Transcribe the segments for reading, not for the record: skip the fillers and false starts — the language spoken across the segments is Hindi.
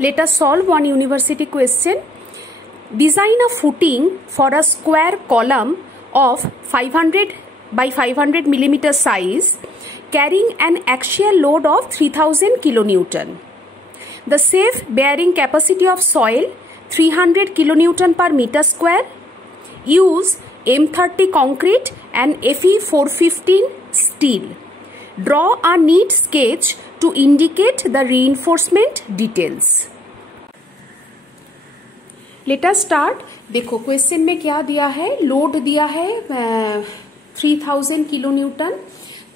Let us solve one university question. Design a footing for a square column of 500 by 500 millimeter size carrying an axial load of 3000 kilonewton. The safe bearing capacity of soil 300 kilonewton per meter square. Use M30 concrete and Fe 415 steel. Draw a neat sketch to indicate the reinforcement details. Let us start. देखो क्वेश्चन में क्या दिया है, लोड दिया है 3000 किलो न्यूटन।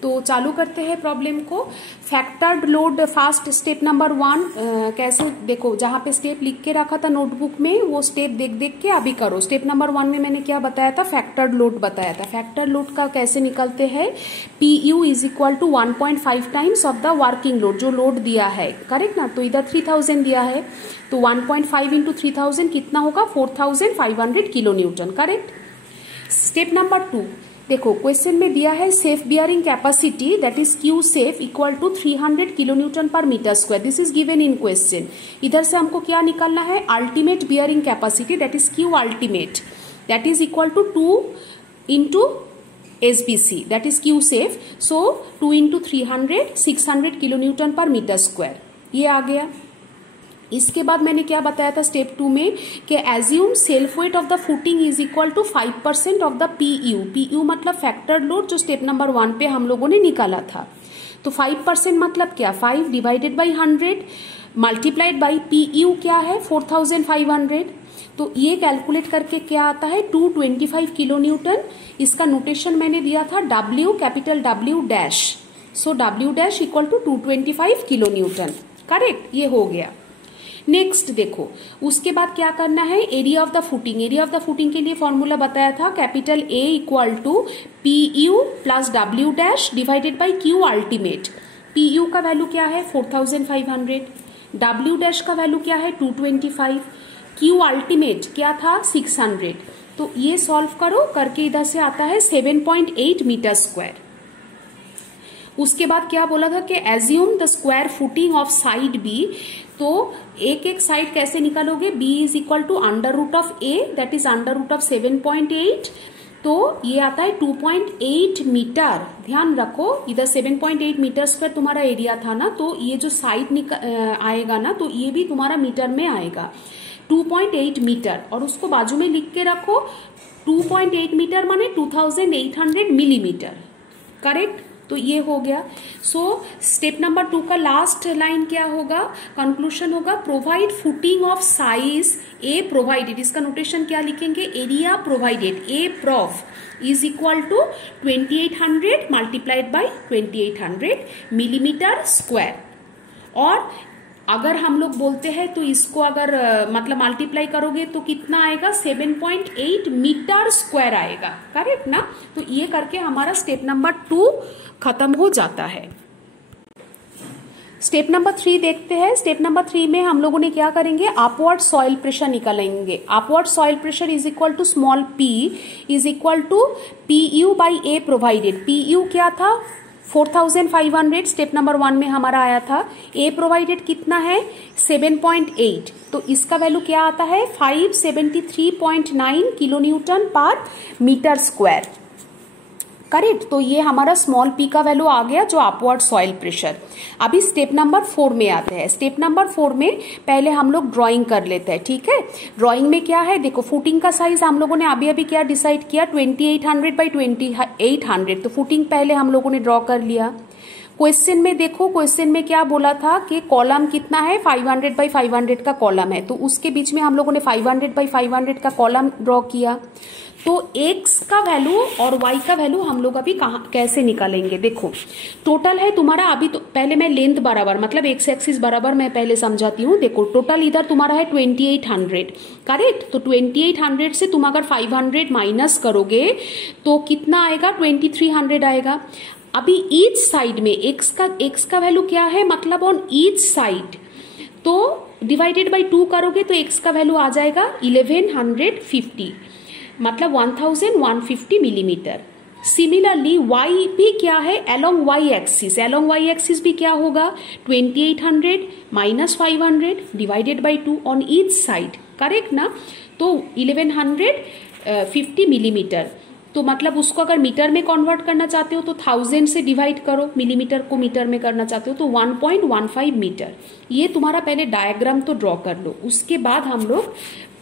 तो चालू करते हैं प्रॉब्लम को। Factored load fast step number 1 कैसे, देखो जहां पे स्टेप लिख के रखा था नोटबुक में वो स्टेप देख देख के अभी करो। स्टेप नंबर 1 में मैंने क्या बताया था, फैक्टर्ड लोड बताया था। फैक्टर्ड लोड का कैसे निकलते हैं, PU is equal to 1.5 times of the working load, जो लोड दिया है, करेक्ट ना। तो इधर 3000 दिया है तो 1.5 इंटू 3000 कितना होगा, 4500 kilo newton, correct. Step number 2 देखो क्वेश्चन में दिया है safe bearing capacity that is Q safe equal to 300 kilo newton per metre square. This is given in question. इधर से हमको क्या निकालना है, ultimate bearing capacity that is Q ultimate that is equal to 2 into SBC that is Q safe. So 2 into 300 600 kilo newton per metre square, ये आ गया। इसके बाद मैंने क्या बताया था स्टेप 2 में कि assume self weight of the footing is equal to 5% of the PU मतलब फैक्टर्ड लोड, जो स्टेप नंबर 1 पे हम लोगों ने निकाला था। तो 5% मतलब क्या, 5 divided by 100 multiplied by PU क्या है 4500। तो ये कैलकुलेट करके क्या आता है 225 किलो न्यूटन। इसका नोटेशन मैंने दिया था W capital W dash. So W dash equal to 225 kilo newton, correct, ये हो गया। नेक्स्ट देखो उसके बाद क्या करना है, area of the footing. Area of the footing के लिए फॉर्मूला बताया था, capital A equal to PU plus W dash divided by Q ultimate. PU का वैल्यू क्या है 4500, W डैश का वैल्यू क्या है 225, Q अल्टीमेट क्या था 600। तो ये सॉल्व करो करके इधर से आता है 7.8 मीटर स्क्वायर। उसके बाद क्या बोला था कि assume the square footing of side B। तो एक एक साइड कैसे निकालोगे, B is equal to under root of A that is under root of 7.8। तो ये आता है 2.8 मीटर। ध्यान रखो इधर 7.8 मीटर स्क्वायर तुम्हारा एरिया था ना, तो ये जो साइड आएगा ना तो ये भी तुम्हारा मीटर में आएगा 2.8 मीटर। और उसको बाजू में लिख के रखो 2.8 मीटर माने 2800 मिलीमीटर, करेक्ट। तो ये हो गया। सो स्टेप नंबर 2 का लास्ट लाइन क्या होगा, कंक्लूजन होगा, provide footing of size A provided. इसका नोटेशन क्या लिखेंगे, area provided A prov is equal to 2800 multiplied by 2800 millimetre square. और अगर हम लोग बोलते हैं तो इसको अगर मतलब मल्टीप्लाई करोगे तो कितना आएगा 7.8 मीटर स्क्वायर आएगा, करेक्ट ना। तो ये करके हमारा स्टेप नंबर 2 खत्म हो जाता है। स्टेप नंबर 3 देखते हैं। स्टेप नंबर 3 में हम लोगों ने क्या करेंगे, अपवर्ड सॉइल प्रेशर निकालेंगे। Upward soil pressure is equal to small p is equal to PU by A provided. PU क्या था 4500, स्टेप नंबर 1 में हमारा आया था। A प्रोवाइडेड कितना है 7.8, तो इसका वैल्यू क्या आता है 573.9 kilo newton per metre square, correct. तो ये हमारा स्मॉल p का वैल्यू आ गया जो अपवर्ड सॉइल प्रेशर। अभी स्टेप नंबर 4 में आते हैं। स्टेप नंबर 4 में पहले हम लोग ड्राइंग कर लेते हैं, ठीक है। ड्राइंग में क्या है, देखो फुटिंग का साइज हम लोगों ने अभी अभी क्या डिसाइड किया 2800 बाई 2800। तो फुटिंग पहले हम लोगों ने ड्रॉ कर लिया। क्वेश्चन में देखो, क्वेश्चन में क्या बोला था कि कॉलम कितना है 500 बाई 500 का कॉलम है, तो उसके बीच में हम लोगों ने 500 बाई 500 का कॉलम ड्रॉ किया। तो x का वैल्यू और y का वैल्यू हम लोग अभी कैसे निकालेंगे, देखो टोटल है तुम्हारा, अभी तो पहले मैं लेंथ बराबर मतलब x एक्सिस बराबर मैं पहले समझाती हूँ। देखो टोटल इधर तुम्हारा है 2800, करेक्ट। तो 2800 से तुम अगर 500 माइनस करोगे तो कितना आएगा 2300 आएगा। अभी ईच साइड में x का वैल्यू क्या है, मतलब ऑन ईच साइड, तो डिवाइडेड बाई 2 करोगे तो x का वैल्यू आ जाएगा 1150 मतलब 1150 मिलीमीटर। सिमिलरली वाई भी क्या है, along Y axis, along Y axis भी क्या होगा 2800 minus 500 divided by 2 on each side, correct ना। तो 1150 मिलीमीटर, तो मतलब उसको अगर मीटर में कन्वर्ट करना चाहते हो तो 1000 से डिवाइड करो, मिलीमीटर को मीटर में करना चाहते हो तो 1.15 मीटर। ये तुम्हारा पहले डायग्राम तो ड्रॉ कर लो, उसके बाद हम लोग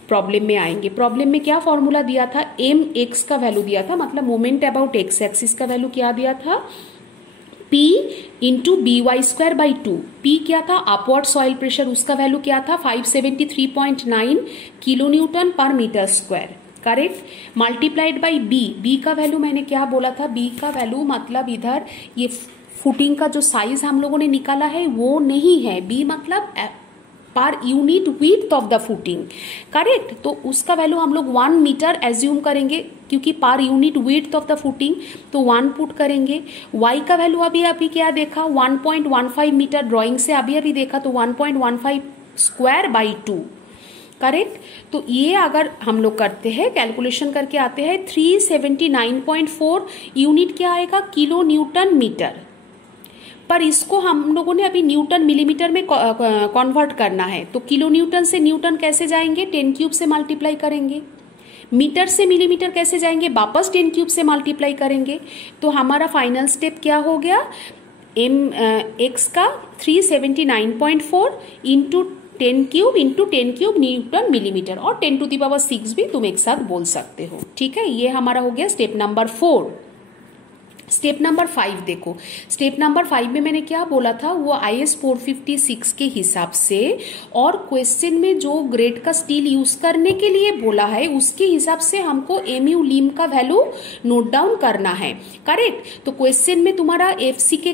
प्रॉब्लम में आएंगे। प्रॉब्लम में क्या फॉर्मूला दिया था, एम एक्स का वैल्यू दिया था, मतलब मोमेंट अबाउट एक्स एक्सिस का वैल्यू क्या दिया था, P into B Y square by 2। P क्या था, अपवर्ड सॉइल प्रेशर, उसका वैल्यू क्या था 573.9 kilo newton per metre square, correct. Multiplied by B का वैल्यू मैंने क्या बोला था, बी का वैल्यू मतलब इधर ये फुटिंग का जो साइज हम लोगों ने निकाला है वो नहीं है, बी मतलब per unit width of the footing, correct. तो उसका वैल्यू हम लोग 1 मीटर एज्यूम करेंगे क्योंकि per unit width of the footing, तो 1 पुट करेंगे। y का वैल्यू अभी क्या देखा 1.15 मीटर, ड्राइंग से अभी देखा तो 1.15 स्क्वायर बाई 2, करेक्ट। तो ये अगर हम लोग करते हैं कैलकुलेशन करके आते हैं 379.4 यूनिट क्या आएगा, किलो न्यूटन मीटर, पर इसको हम लोगों ने अभी न्यूटन मिलीमीटर में कन्वर्ट करना है। तो किलो न्यूटन से न्यूटन कैसे जाएंगे, 10 क्यूब से मल्टीप्लाई करेंगे। मीटर से मिलीमीटर कैसे जाएंगे, वापस 10 क्यूब से मल्टीप्लाई करेंगे। तो हमारा फाइनल स्टेप क्या हो गया, एम एक्स का 379.4 इंटू 10 क्यूब न्यूटन मिलीमीटर, और 10⁶ भी तुम एक साथ बोल सकते हो, ठीक है। ये हमारा हो गया स्टेप नंबर 4। स्टेप नंबर 5 देखो, स्टेप नंबर 5 में मैंने क्या बोला था, वो IS 456 के हिसाब से और क्वेश्चन में जो ग्रेड का स्टील यूज करने के लिए बोला है उसके हिसाब से हमको MU लीम का वैल्यू नोट डाउन करना है, करेक्ट। तो क्वेश्चन में तुम्हारा FC के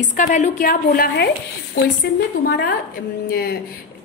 इसका वैल्यू क्या बोला है, क्वेश्चन में तुम्हारा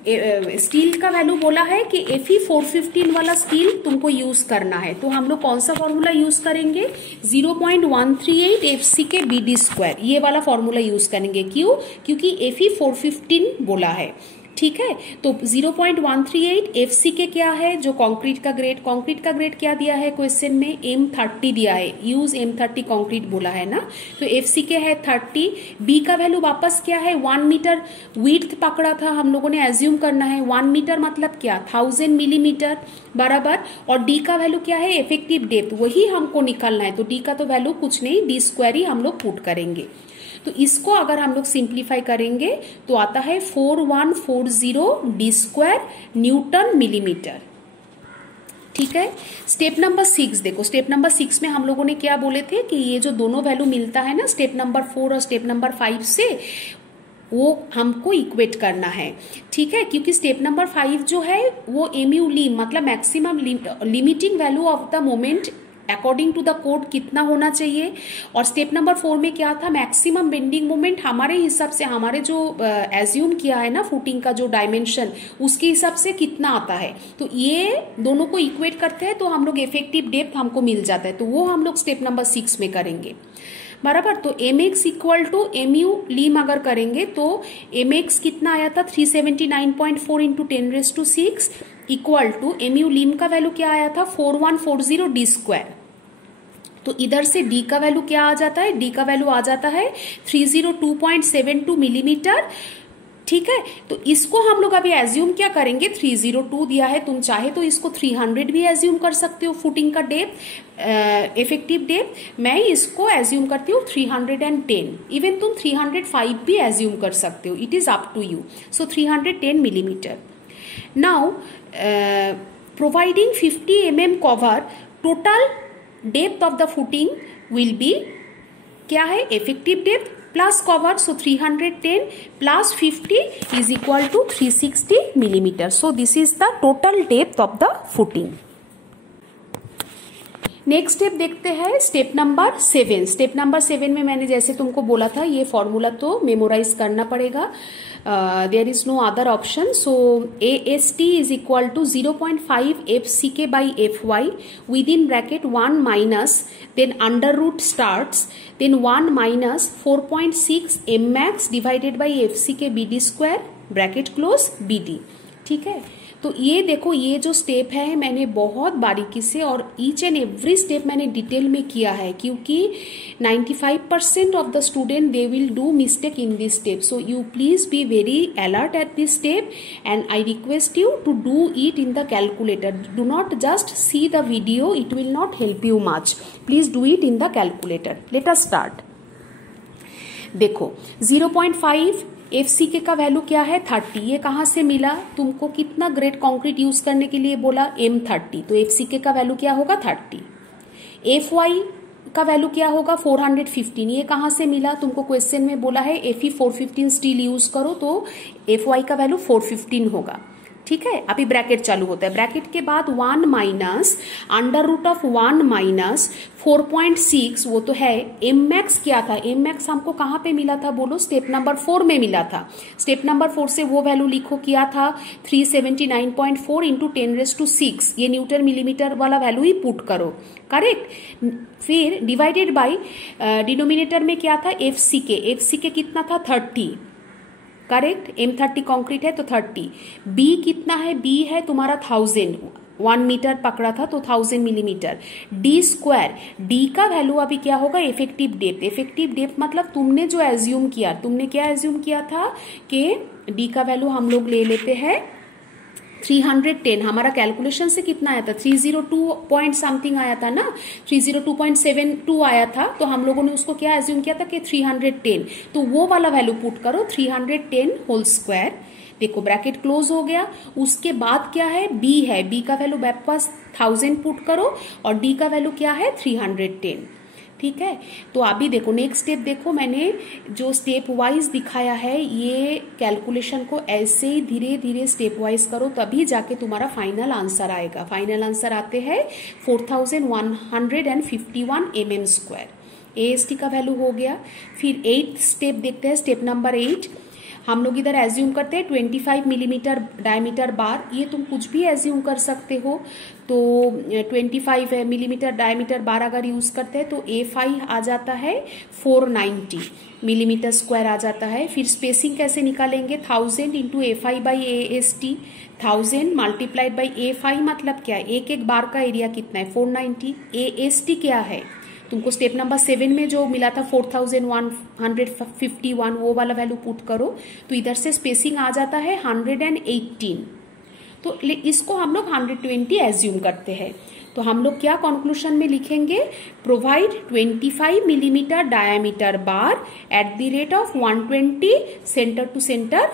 स्टील का वैल्यू बोला है कि Fe 415 वाला स्टील तुमको यूज करना है। तो हम लोग कौन सा फॉर्मूला यूज करेंगे, 0.138 FC के BD स्क्वायर, ये वाला फॉर्मूला यूज करेंगे। क्यों, क्योंकि Fe 415 बोला है, ठीक है। तो 0.138 FC के क्या है, जो कंक्रीट का ग्रेड क्या दिया है क्वेश्चन में, M30 दिया है, यूज M30 कंक्रीट बोला है ना। तो FC के है 30, B का वैल्यू वापस क्या है 1 मीटर विड्थ पकड़ा था हम लोगों ने, एज्यूम करना है 1 मीटर मतलब क्या 1000 मिलीमीटर बराबर, और D का वैल्यू क्या है इफेक्टिव डेप्थ, वही हमको निकालना है। तो D का तो वैल्यू कुछ नहीं, D स्क्वायर ही हम लोग पुट करेंगे। तो इसको अगर हम लोग सिंप्लीफाई करेंगे तो आता है 4140 D स्क्वायर न्यूटन मिलीमीटर, ठीक है। स्टेप नंबर 6 देखो, स्टेप नंबर 6 में हम लोगों ने क्या बोले थे कि ये जो दोनों वैल्यू मिलता है ना स्टेप नंबर 4 और स्टेप नंबर 5 से, वो हमको इक्वेट करना है, ठीक है। क्योंकि स्टेप नंबर 5 जो है वो MU लीम मतलब maximum limiting value of the moment according to the code कितना होना चाहिए, और स्टेप नंबर 4 में क्या था, मैक्सिमम बेंडिंग मोमेंट हमारे हिसाब से, हमारे जो एज्यूम किया है ना फुटिंग का जो डायमेंशन, उसके हिसाब से कितना आता है। तो ये दोनों को इक्वेट करते हैं तो हम लोग इफेक्टिव डेप्थ हमको मिल जाता है, तो वो हम लोग स्टेप नंबर 6 में करेंगे बराबर। तो mx इक्वल टू MU लीम अगर करेंगे तो mx कितना आया था 379.4 इंटू 10⁶ इक्वल टू MU लीम का वैल्यू क्या आया था 4140 D स्क्वायर। तो इधर से D का वैल्यू क्या आ जाता है, D का वैल्यू आ जाता है 302.72 मिलीमीटर, ठीक है। तो इसको हम लोग अभी एज्यूम क्या करेंगे, 302 दिया है, तुम चाहे तो इसको 300 भी एज्यूम कर सकते हो फुटिंग का डेप्थ, इफेक्टिव डेप्थ। मैं इसको एज्यूम करती हूँ 310, इवन तुम 305 भी एज्यूम कर सकते हो, it is up to you. So 310 millimetre. Now providing 50 mm cover, total depth of the footing will be क्या है, effective depth plus cover, so 310 plus 50 is equal to 360 millimetre. So this is the total depth of the footing. Next step देखते हैं, स्टेप नंबर 7। स्टेप नंबर 7 में मैंने जैसे तुमको बोला था ये फॉर्मूला तो मेमोराइज करना पड़ेगा, there is no other option. So AST is equal to 0.5 FCK by FY with in bracket 1 minus then under root starts then 1 minus 4.6 Mmax divided by FCK BD square bracket close BD, ठीक है। तो ये देखो, ये जो स्टेप है मैंने बहुत बारीकी से और ईच एंड एवरी स्टेप मैंने डिटेल में किया है, क्योंकि 95% of the student they will do mistake in this step. So you please be very alert at this step, and I request you to do it in the calculator. Do not just see the video, it will not help you much. Please do it in the calculator. Let us start. देखो 0.5 FCK का वैल्यू क्या है 30. ये कहाँ से मिला तुमको, कितना ग्रेड कंक्रीट यूज करने के लिए बोला M30, तो FCK का वैल्यू क्या होगा 30. FY का वैल्यू क्या होगा 415. ये कहाँ से मिला तुमको, क्वेश्चन में बोला है Fe 415 स्टील यूज करो, तो FY का वैल्यू 415 होगा. ठीक है. अभी ब्रैकेट चालू होता है. ब्रैकेट के बाद 1 minus under root of 1 minus 4.6, वो तो है. एम मैक्स क्या था, एम मैक्स हमको कहाँ पे मिला था बोलो, स्टेप नंबर 4 में मिला था. स्टेप नंबर 4 से वो वैल्यू लिखो, किया था 379.4 इंटू 10�6. ये न्यूटन मिलीमीटर वाला वैल्यू ही पुट करो. करेक्ट. फिर डिवाइडेड बाई डिनोमिनेटर में क्या था FCK. FCK कितना था 30. करेक्ट. M30 कंक्रीट है तो 30. B कितना है, B है तुम्हारा 1000. 1 मीटर पकड़ा था तो 1000 मिलीमीटर. D स्क्वायर, D का वैल्यू अभी क्या होगा इफेक्टिव डेप्थ. इफेक्टिव डेप्थ मतलब तुमने जो एज्यूम किया, तुमने क्या एज्यूम किया था कि D का वैल्यू हम लोग ले लेते हैं 310. हमारा कैलकुलेशन से कितना आया था 302 पॉइंट समथिंग आया था ना, 302.72 आया था. तो हम लोगों ने उसको क्या एज्यूम किया था कि 310. तो वो वाला वैल्यू पुट करो 310 होल स्क्वायर. देखो ब्रैकेट क्लोज हो गया. उसके बाद क्या है B है, B का वैल्यू वापस 1000 पुट करो और D का वैल्यू क्या है 310. ठीक है. तो अभी देखो नेक्स्ट स्टेप देखो, मैंने जो स्टेप वाइज दिखाया है ये कैलकुलेशन को ऐसे ही धीरे धीरे स्टेप वाइज करो, तभी जाके तुम्हारा फाइनल आंसर आएगा. फाइनल आंसर आते हैं 4151 mm स्क्वायर. AST का वैल्यू हो गया. फिर 8th स्टेप देखते हैं. स्टेप नंबर 8 हम लोग इधर एज्यूम करते हैं 25 मिलीमीटर डायमीटर बार. ये तुम कुछ भी एज्यूम कर सकते हो. तो 25 मिलीमीटर डायमीटर बार अगर यूज करते हैं तो A5 आ जाता है 490 मिलीमीटर स्क्वायर आ जाता है. फिर स्पेसिंग कैसे निकालेंगे 1000 into A5 by AST. 1000 multiplied by A5 मतलब क्या है, एक एक बार का एरिया कितना है 490. AST क्या है तुमको स्टेप नंबर 7 में जो मिला था 4151, वो वाला वैल्यू पुट करो. तो इधर से स्पेसिंग आ जाता है 118. तो इसको हम लोग 120 एज्यूम करते हैं. तो हम लोग क्या कंक्लूजन में लिखेंगे, provide 25 millimetre diameter bar at the rate of 120 centre to centre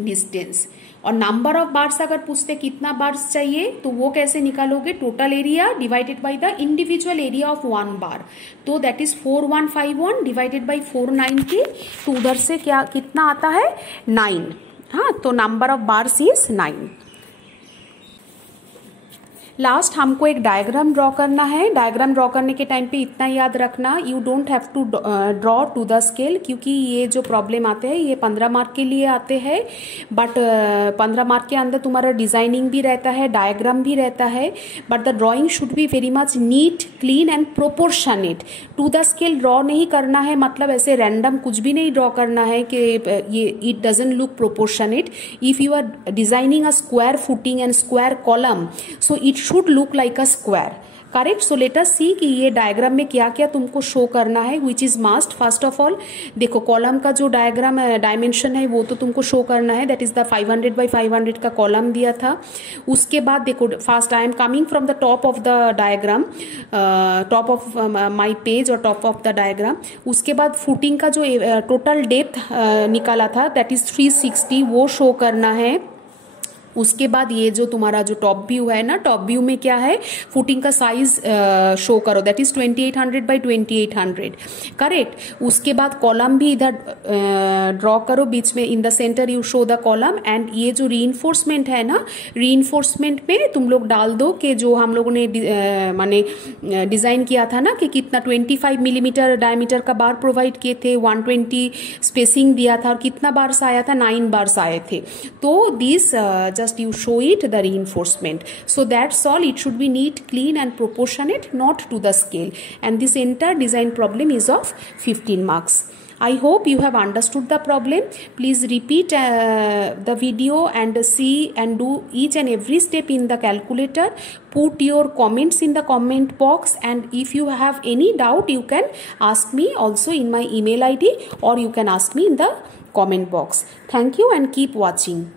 distance. और नंबर ऑफ बार्स अगर पूछते कितना बार्स चाहिए तो वो कैसे निकालोगे, total area divided by the individual area of 1 bar. तो दैट इज 4151 डिवाइडेड बाय 490. तो उधर से क्या कितना आता है 9. हाँ, तो number of bars is 9. Last हमको एक डायग्राम ड्रॉ करना है. डायग्राम ड्रॉ करने के टाइम पे इतना याद रखना, you don't have to draw to the scale, क्योंकि ये जो प्रॉब्लम आते हैं ये 15 मार्क के लिए आते हैं. बट 15 मार्क के अंदर तुम्हारा डिजाइनिंग भी रहता है, डायग्राम भी रहता है. But the drawing should be very much neat, clean and proportionate. To the scale draw नहीं करना है, मतलब ऐसे रैंडम कुछ भी नहीं ड्रॉ करना है कि ये it doesn't look proportionate. If you are designing a square footing and square column, so it should look like a square. Correct. So let us see कि ये डायग्राम में क्या क्या तुमको शो करना है, which is must. First of all देखो कॉलम का जो डायग्राम डायमेंशन है वो तो तुमको शो करना है, दैट इज द 500 बाई 500 का कॉलम दिया था. उसके बाद देखो first I am coming from the top of the diagram, top of my page और टॉप ऑफ द डायग्राम. उसके बाद फुटिंग का जो टोटल डेप्थ निकाला था दैट इज 360, वो शो करना है. उसके बाद ये जो तुम्हारा जो टॉप व्यू है ना, टॉप व्यू में क्या है फुटिंग का साइज शो करो, दैट इज 2800 बाई 2800. करेक्ट. उसके बाद कॉलम भी इधर ड्रॉ करो बीच में, in the centre you show the column. And ये जो रीइंफोर्समेंट है ना, रीइंफोर्समेंट में तुम लोग डाल दो कि जो हम लोगों ने माने डिजाइन किया था ना कि कितना 25 मिलीमीटर डायमीटर का बार प्रोवाइड किए थे, 120 स्पेसिंग दिया था और कितना बार्स आया था 9 बार्स आए थे. तो this just you show it the reinforcement. So that's all. It should be neat, clean and proportionate, not to the scale. And this entire design problem is of 15 marks. I hope you have understood the problem. Please repeat the video and see and do each and every step in the calculator. Put your comments in the comment box, and if you have any doubt you can ask me also in my email ID, or you can ask me in the comment box. Thank you and keep watching.